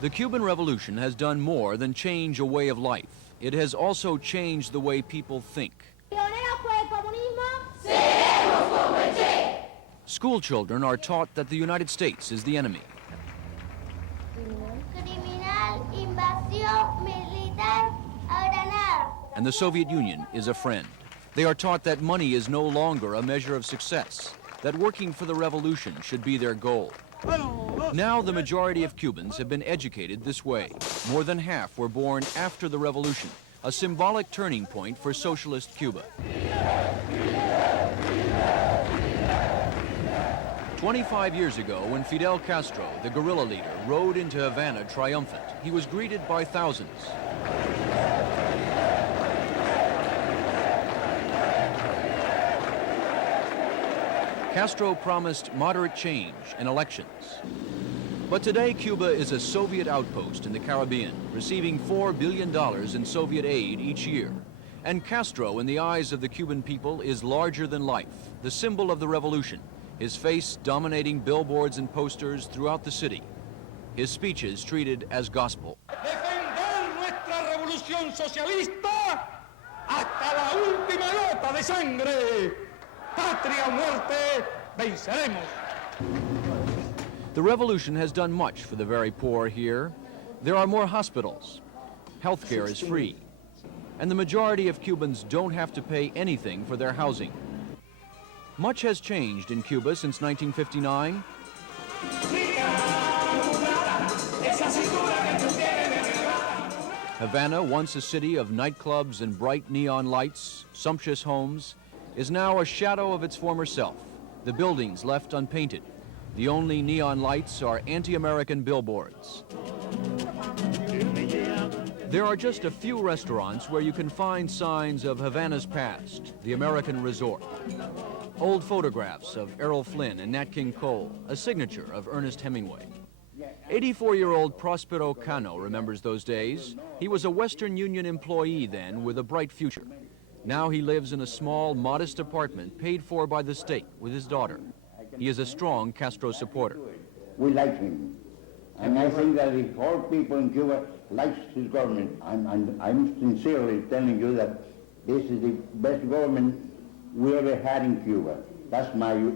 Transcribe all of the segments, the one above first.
The Cuban Revolution has done more than change a way of life. It has also changed the way people think. School children are taught that the United States is the enemy. And the Soviet Union is a friend. They are taught that money is no longer a measure of success, that working for the revolution should be their goal. Now the majority of Cubans have been educated this way. More than half were born after the revolution, a symbolic turning point for socialist Cuba. 25 years ago, when Fidel Castro, the guerrilla leader, rode into Havana triumphant, he was greeted by thousands. Castro promised moderate change and elections. But today, Cuba is a Soviet outpost in the Caribbean, receiving $4 billion in Soviet aid each year. And Castro, in the eyes of the Cuban people, is larger than life, the symbol of the revolution, his face dominating billboards and posters throughout the city, his speeches treated as gospel. Defender nuestra revolución socialista hasta la última gota de sangre. Patria o muerte, venceremos. The revolution has done much for the very poor here. There are more hospitals. Healthcare is free. And the majority of Cubans don't have to pay anything for their housing. Much has changed in Cuba since 1959. Havana, once a city of nightclubs and bright neon lights, sumptuous homes, is now a shadow of its former self. The buildings left unpainted. The only neon lights are anti-American billboards. There are just a few restaurants where you can find signs of Havana's past, the American resort. Old photographs of Errol Flynn and Nat King Cole, a signature of Ernest Hemingway. 84-year-old Prospero Cano remembers those days. He was a Western Union employee then with a bright future. Now he lives in a small, modest apartment paid for by the state with his daughter. He is a strong Castro supporter. We like him. And I think that if all people in Cuba like his government, I'm sincerely telling you that this is the best government we ever had in Cuba. That's my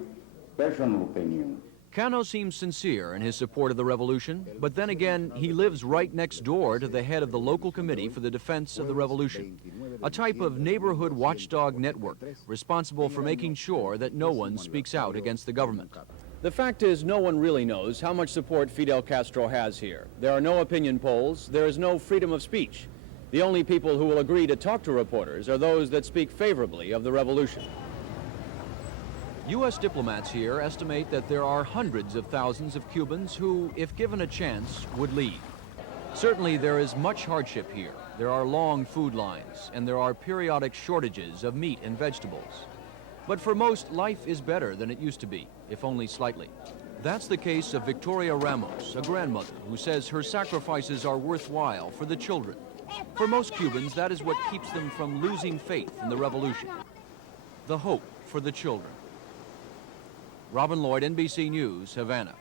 personal opinion. Cano seems sincere in his support of the revolution, but then again, he lives right next door to the head of the local committee for the defense of the revolution, a type of neighborhood watchdog network responsible for making sure that no one speaks out against the government. The fact is, no one really knows how much support Fidel Castro has here. There are no opinion polls. There is no freedom of speech. The only people who will agree to talk to reporters are those that speak favorably of the revolution. U.S. diplomats here estimate that there are hundreds of thousands of Cubans who, if given a chance, would leave. Certainly there is much hardship here. There are long food lines, and there are periodic shortages of meat and vegetables. But for most, life is better than it used to be, if only slightly. That's the case of Victoria Ramos, a grandmother who says her sacrifices are worthwhile for the children. For most Cubans, that is what keeps them from losing faith in the revolution. The hope for the children. Robin Lloyd, NBC News, Havana.